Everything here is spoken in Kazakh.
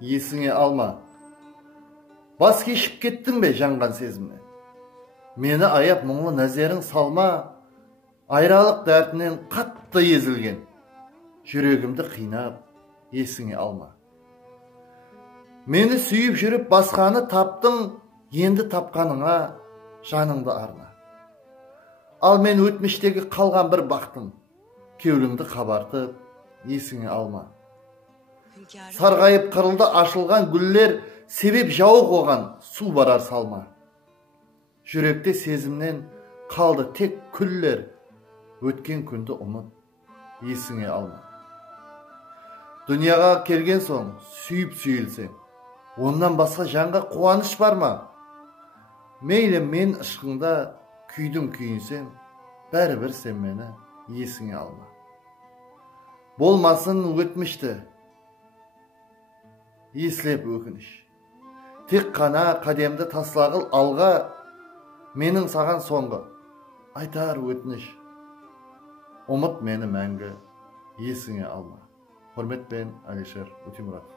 есіңе алма. Бас кешіп кеттің бе жанған сезімнен? Мені аяп мұңлы нәзерің салма. Айралық дәртінен қатты езілген жүрегімді қинап, есіңе алма. Мені сүйіп жүріп басқаны таптың, енді тапқаныңа жаныңды арна. Ал мен өтміштегі қалған бір бақтың, кеуліңді қабартып, есіңе алма. Сарғайып қырылды ашылған гүллер, себеп жауық оған су барар салма. Жүректе сезімнен қалды тек күллер, өткен күнді ұмыт, есіңе алма. Дүнияға келген соң сүйіп сүйілсең, оннан басқа жанға қуаныш бар ма? Мейлі мен ышқыңда күйдің күйінсем, бәрібір сен мені есіңе алма. Болмасын өтмішті еслеп өкініш. Тек қана қадемді таслағыл алға, менің саған соңғы айтар өтініш. Ұмыт мені мәңгі, есіңе алма. Құрметпен, Алишер Утемуратов.